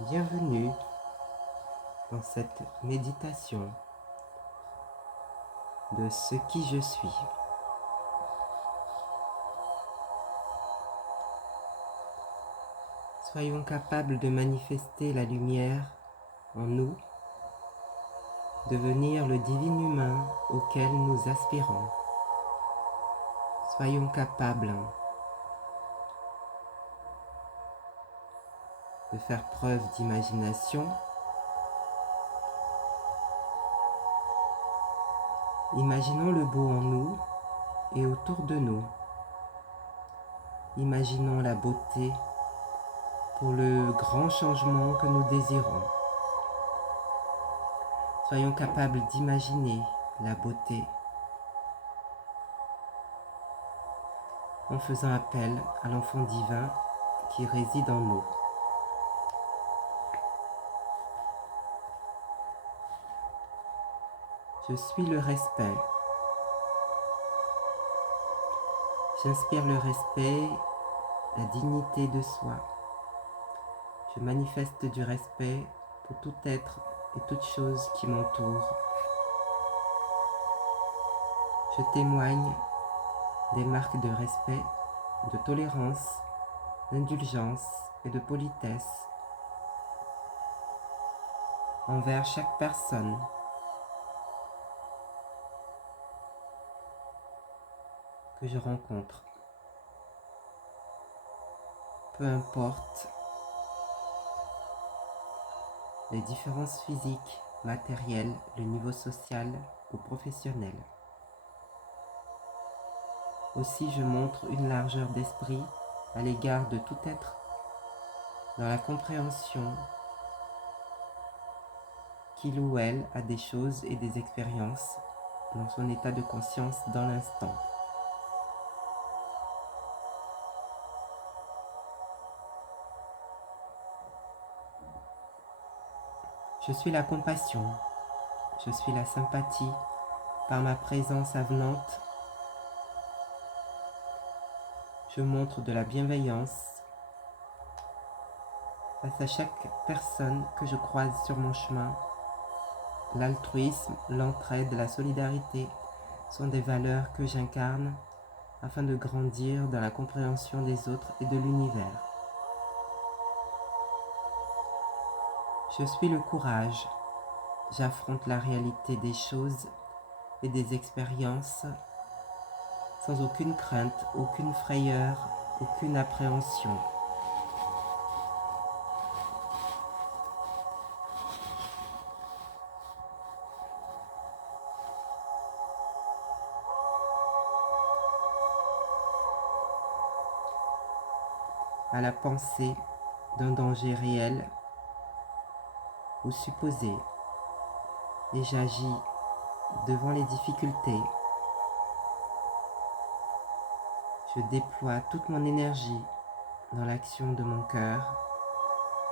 Bienvenue dans cette méditation de ce qui je suis. Soyons capables de manifester la lumière en nous, devenir le divin humain auquel nous aspirons. Soyons capables de faire preuve d'imagination. Imaginons le beau en nous et autour de nous. Imaginons la beauté pour le grand changement que nous désirons. Soyons capables d'imaginer la beauté en faisant appel à l'enfant divin qui réside en nous. Je suis le respect. J'inspire le respect, la dignité de soi. Je manifeste du respect pour tout être et toute chose qui m'entoure. Je témoigne des marques de respect, de tolérance, d'indulgence et de politesse envers chaque personne. Que je rencontre. Peu importe les différences physiques, matérielles, le niveau social ou professionnel. Aussi, je montre une largeur d'esprit à l'égard de tout être dans la compréhension qu'il ou elle a des choses et des expériences dans son état de conscience dans l'instant. Je suis la compassion, je suis la sympathie par ma présence avenante. Je montre de la bienveillance face à chaque personne que je croise sur mon chemin. L'altruisme, l'entraide, la solidarité sont des valeurs que j'incarne afin de grandir dans la compréhension des autres et de l'univers. Je suis le courage. J'affronte la réalité des choses et des expériences sans aucune crainte, aucune frayeur, aucune appréhension. À la pensée d'un danger réel ou supposé, et j'agis devant les difficultés. Je déploie toute mon énergie dans l'action de mon cœur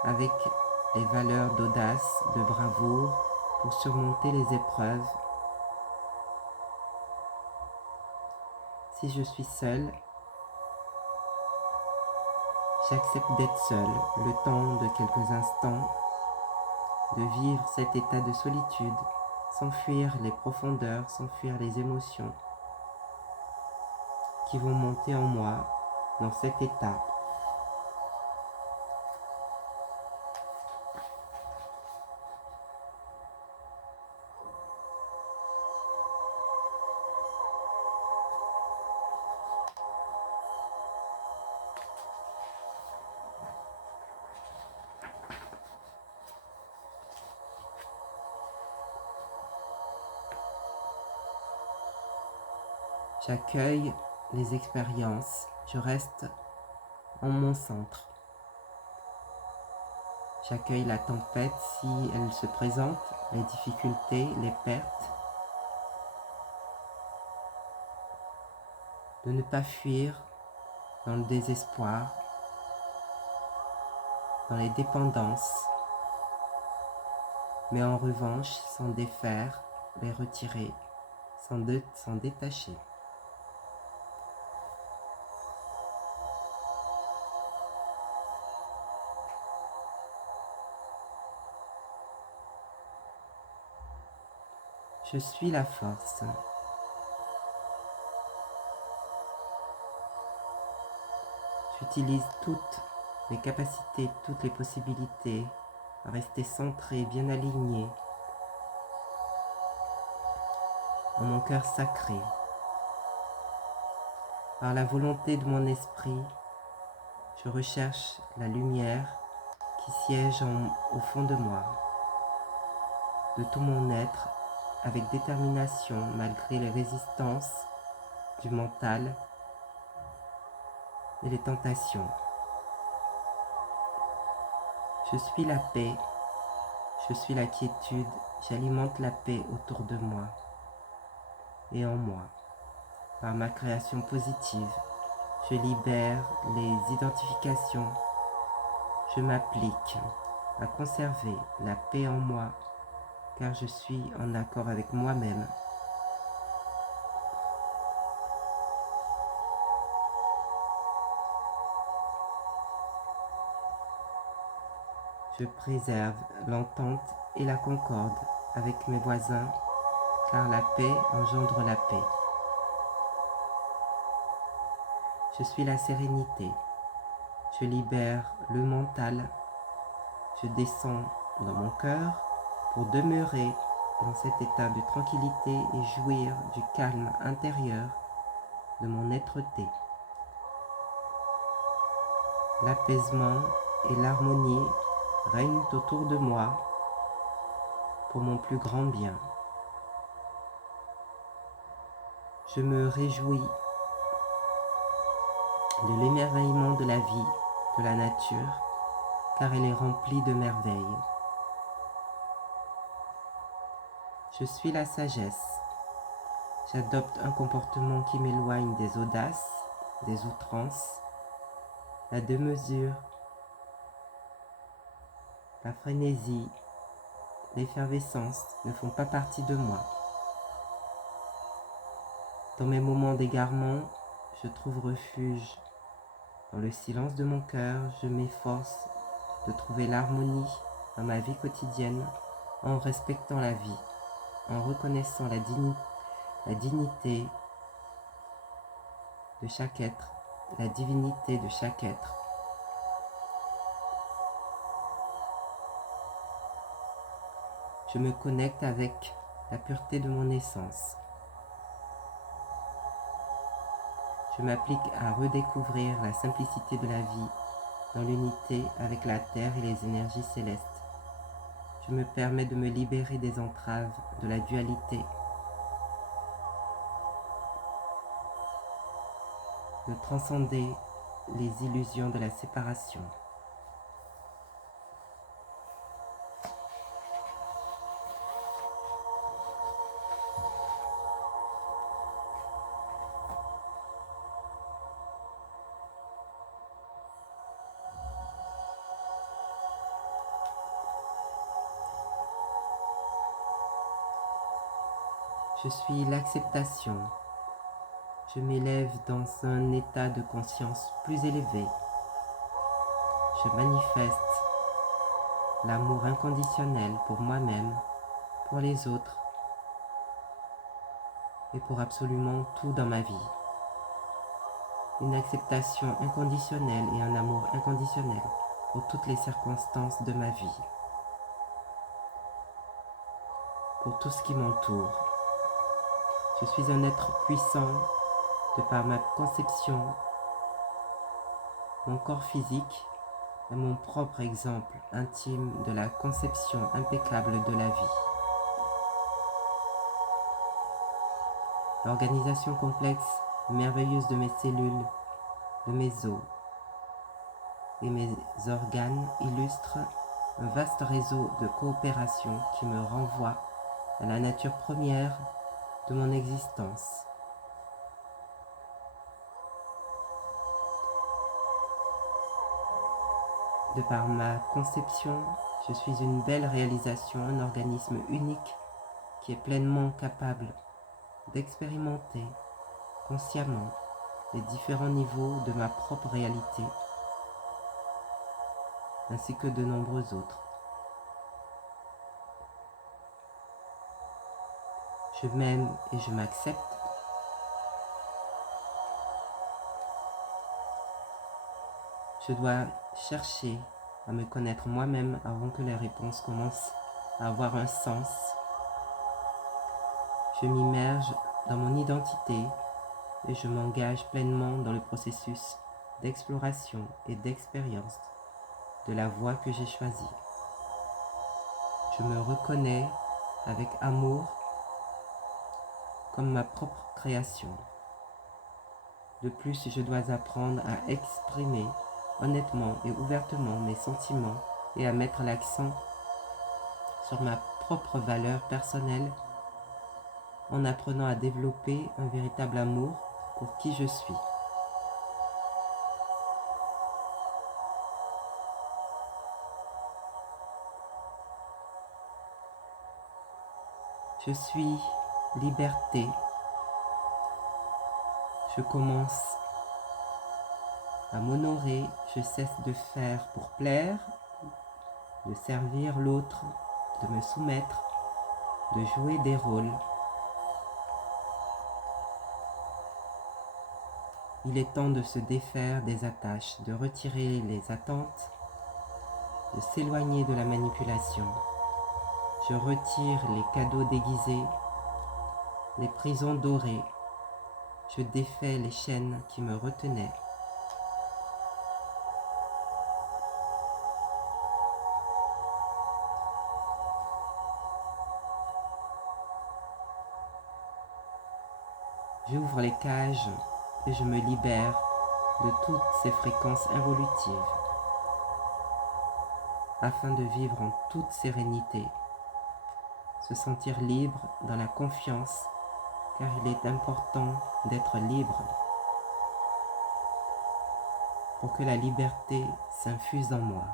avec les valeurs d'audace, de bravoure pour surmonter les épreuves. Si je suis seul, j'accepte d'être seul le temps de quelques instants, de vivre cet état de solitude, s'enfuir les profondeurs, s'enfuir les émotions qui vont monter en moi dans cet état. J'accueille les expériences, je reste en mon centre. J'accueille la tempête si elle se présente, les difficultés, les pertes. De ne pas fuir dans le désespoir, dans les dépendances, mais en revanche s'en défaire, les retirer, s'en détacher. Je suis la force. J'utilise toutes mes capacités, toutes les possibilités à rester centré, bien aligné dans mon cœur sacré. Par la volonté de mon esprit, je recherche la lumière qui siège au fond de moi, de tout mon être, avec détermination malgré les résistances du mental et les tentations. Je suis la paix, je suis la quiétude, j'alimente la paix autour de moi et en moi. Par ma création positive, je libère les identifications, je m'applique à conserver la paix en moi car je suis en accord avec moi-même. Je préserve l'entente et la concorde avec mes voisins car la paix engendre la paix. Je suis la sérénité. Je libère le mental. Je descends dans mon cœur pour demeurer dans cet état de tranquillité et jouir du calme intérieur de mon être-té. L'apaisement et l'harmonie règnent autour de moi pour mon plus grand bien. Je me réjouis de l'émerveillement de la vie, de la nature, car elle est remplie de merveilles. Je suis la sagesse. J'adopte un comportement qui m'éloigne des audaces, des outrances, la démesure, la frénésie, l'effervescence ne font pas partie de moi. Dans mes moments d'égarement, je trouve refuge. Dans le silence de mon cœur, je m'efforce de trouver l'harmonie dans ma vie quotidienne en respectant la vie, en reconnaissant la dignité de chaque être, la divinité de chaque être. Je me connecte avec la pureté de mon essence. Je m'applique à redécouvrir la simplicité de la vie dans l'unité avec la terre et les énergies célestes. Je me permets de me libérer des entraves de la dualité, de transcender les illusions de la séparation. Je suis l'acceptation. Je m'élève dans un état de conscience plus élevé. Je manifeste l'amour inconditionnel pour moi-même, pour les autres et pour absolument tout dans ma vie. Une acceptation inconditionnelle et un amour inconditionnel pour toutes les circonstances de ma vie, pour tout ce qui m'entoure. Je suis un être puissant de par ma conception, mon corps physique est mon propre exemple intime de la conception impeccable de la vie. L'organisation complexe et merveilleuse de mes cellules, de mes os et mes organes illustre un vaste réseau de coopération qui me renvoie à la nature première de mon existence. De par ma conception, je suis une belle réalisation, un organisme unique qui est pleinement capable d'expérimenter consciemment les différents niveaux de ma propre réalité, ainsi que de nombreux autres. Je m'aime et je m'accepte. Je dois chercher à me connaître moi-même avant que les réponses commencent à avoir un sens. Je m'immerge dans mon identité et je m'engage pleinement dans le processus d'exploration et d'expérience de la voie que j'ai choisie. Je me reconnais avec amour comme ma propre création. De plus, je dois apprendre à exprimer honnêtement et ouvertement mes sentiments et à mettre l'accent sur ma propre valeur personnelle en apprenant à développer un véritable amour pour qui je suis. Je suis liberté. Je commence à m'honorer, je cesse de faire pour plaire, de servir l'autre, de me soumettre, de jouer des rôles. Il est temps de se défaire des attaches, de retirer les attentes, de s'éloigner de la manipulation. Je retire les cadeaux déguisés, les prisons dorées. Je défais les chaînes qui me retenaient. J'ouvre les cages et je me libère de toutes ces fréquences involutives afin de vivre en toute sérénité, se sentir libre dans la confiance car il est important d'être libre pour que la liberté s'infuse en moi.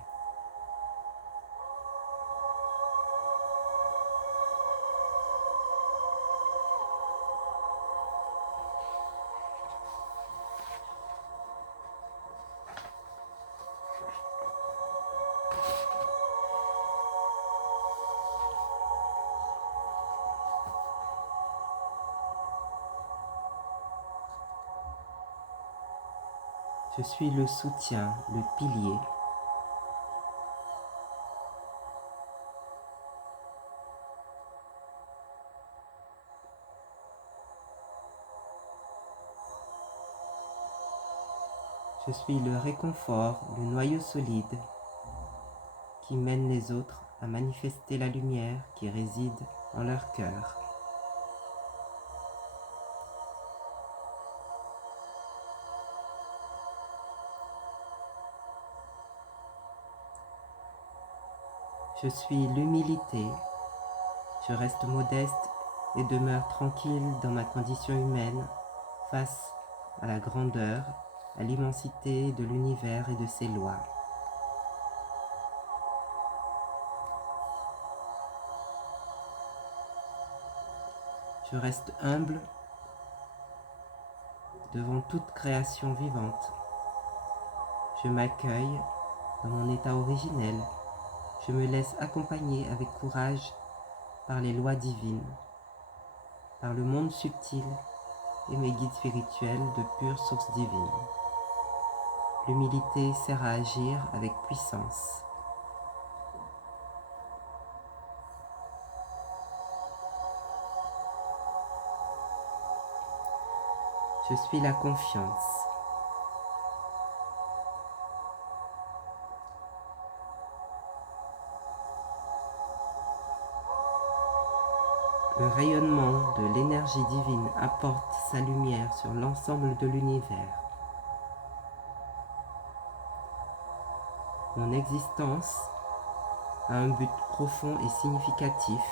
Je suis le soutien, le pilier. Je suis le réconfort, le noyau solide qui mène les autres à manifester la lumière qui réside en leur cœur. Je suis l'humilité. Je reste modeste et demeure tranquille dans ma condition humaine face à la grandeur, à l'immensité de l'univers et de ses lois. Je reste humble devant toute création vivante. Je m'accueille dans mon état originel. Je me laisse accompagner avec courage par les lois divines, par le monde subtil et mes guides spirituels de pure source divine. L'humilité sert à agir avec puissance. Je suis la confiance. Le rayonnement de l'énergie divine apporte sa lumière sur l'ensemble de l'univers. Mon existence a un but profond et significatif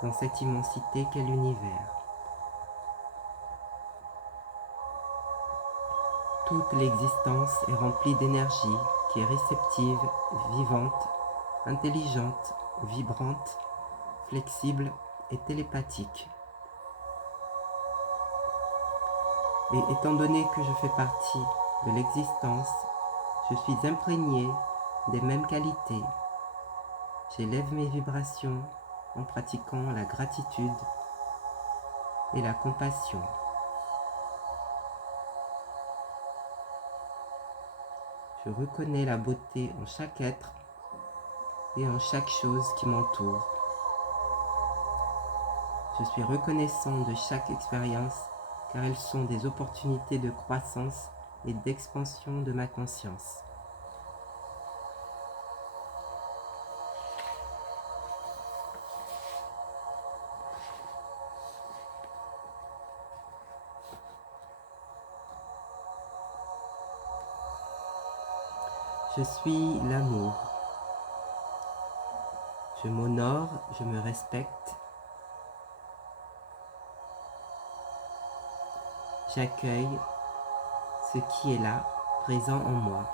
dans cette immensité qu'est l'univers. Toute l'existence est remplie d'énergie qui est réceptive, vivante, intelligente, vibrante, flexible et télépathique. Et étant donné que je fais partie de l'existence, je suis imprégné des mêmes qualités. J'élève mes vibrations en pratiquant la gratitude et la compassion. Je reconnais la beauté en chaque être et en chaque chose qui m'entoure. Je suis reconnaissant de chaque expérience car elles sont des opportunités de croissance et d'expansion de ma conscience. Je suis l'amour. Je m'honore, je me respecte. J'accueille ce qui est là, présent en moi.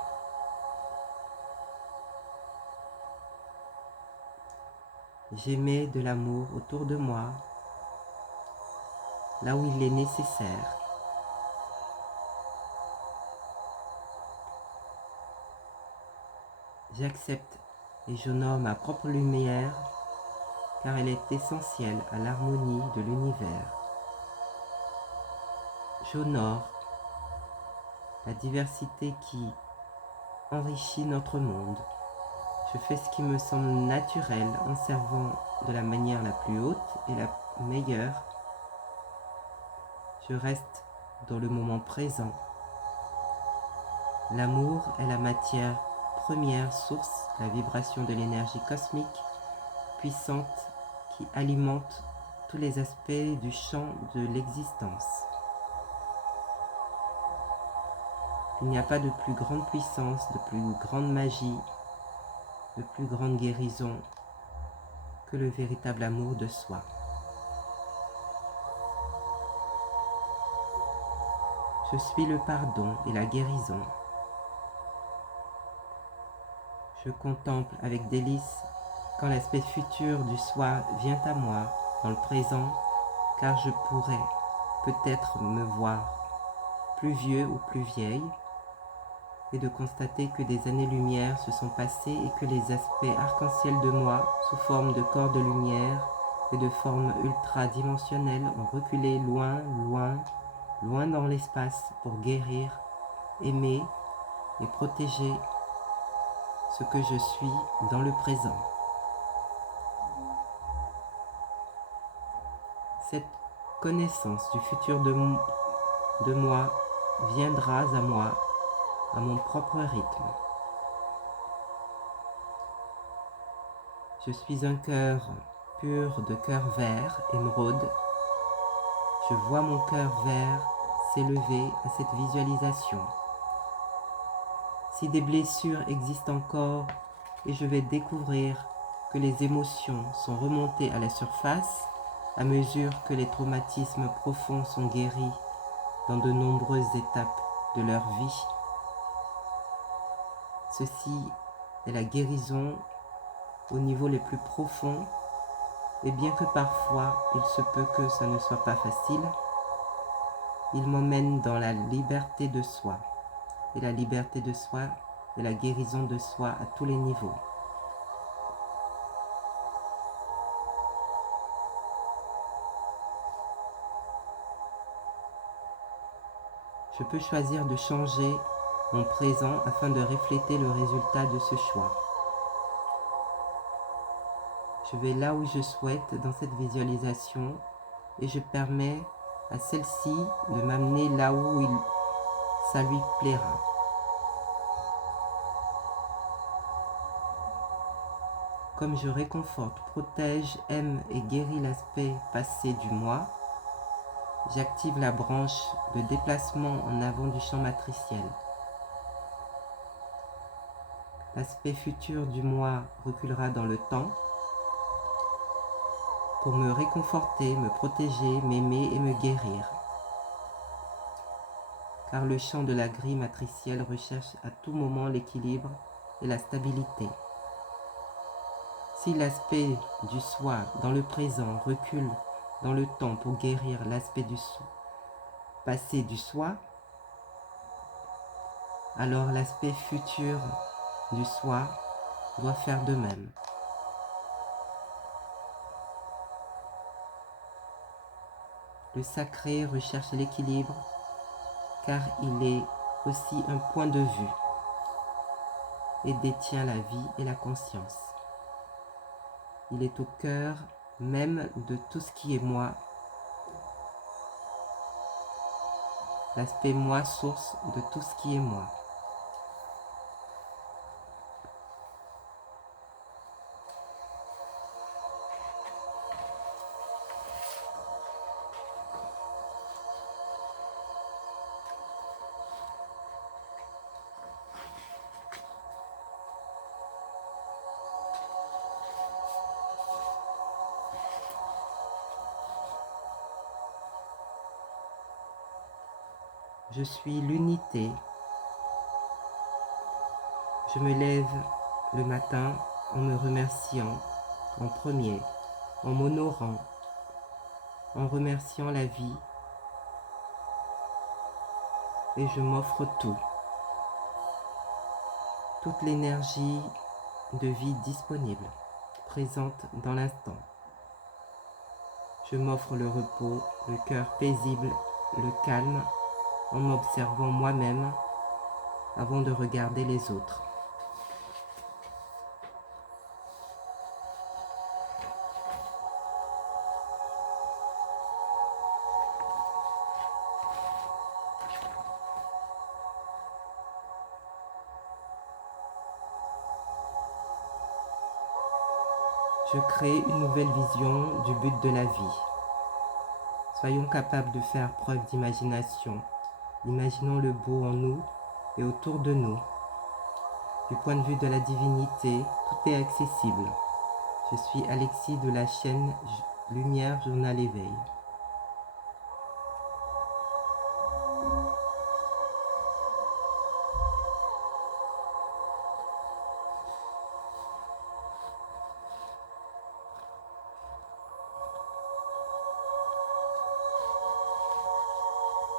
J'émets de l'amour autour de moi, là où il est nécessaire. J'accepte et j'honore ma propre lumière, car elle est essentielle à l'harmonie de l'univers. J'honore la diversité qui enrichit notre monde. Je fais ce qui me semble naturel en servant de la manière la plus haute et la meilleure. Je reste dans le moment présent. L'amour est la matière première source, la vibration de l'énergie cosmique puissante qui alimente tous les aspects du champ de l'existence. Il n'y a pas de plus grande puissance, de plus grande magie, de plus grande guérison que le véritable amour de soi. Je suis le pardon et la guérison. Je contemple avec délice quand l'aspect futur du soi vient à moi dans le présent, car je pourrais peut-être me voir plus vieux ou plus vieille, et de constater que des années-lumière se sont passées et que les aspects arc-en-ciel de moi, sous forme de corps de lumière et de formes ultra-dimensionnelles, ont reculé loin, loin, loin dans l'espace pour guérir, aimer et protéger ce que je suis dans le présent. Cette connaissance du futur de moi viendra à moi à mon propre rythme. Je suis un cœur pur de cœur vert, émeraude. Je vois mon cœur vert s'élever à cette visualisation. Si des blessures existent encore, et je vais découvrir que les émotions sont remontées à la surface à mesure que les traumatismes profonds sont guéris dans de nombreuses étapes de leur vie. Ceci est la guérison au niveau les plus profonds, et bien que parfois il se peut que ça ne soit pas facile, il m'emmène dans la liberté de soi. Et la liberté de soi est la guérison de soi à tous les niveaux. Je peux choisir de changer mon présent afin de refléter le résultat de ce choix. Je vais là où je souhaite dans cette visualisation et je permets à celle-ci de m'amener là où ça lui plaira. Comme je réconforte, protège, aime et guéris l'aspect passé du moi, j'active la branche de déplacement en avant du champ matriciel. L'aspect futur du moi reculera dans le temps pour me réconforter, me protéger, m'aimer et me guérir. Car le champ de la grille matricielle recherche à tout moment l'équilibre et la stabilité. Si l'aspect du soi dans le présent recule dans le temps pour guérir l'aspect du passé du soi, alors l'aspect futur du soi doit faire de même. Le sacré recherche l'équilibre car il est aussi un point de vue et détient la vie et la conscience. Il est au cœur même de tout ce qui est moi, l'aspect moi source de tout ce qui est moi. Je suis l'unité. Je me lève le matin en me remerciant en premier, en m'honorant, en remerciant la vie et je m'offre tout. Toute l'énergie de vie disponible, présente dans l'instant. Je m'offre le repos, le cœur paisible, le calme, en m'observant moi-même avant de regarder les autres. Je crée une nouvelle vision du but de la vie. Soyons capables de faire preuve d'imagination. Imaginons le beau en nous et autour de nous. Du point de vue de la divinité, tout est accessible. Je suis Alexis de la chaîne Lumière Journal Éveil.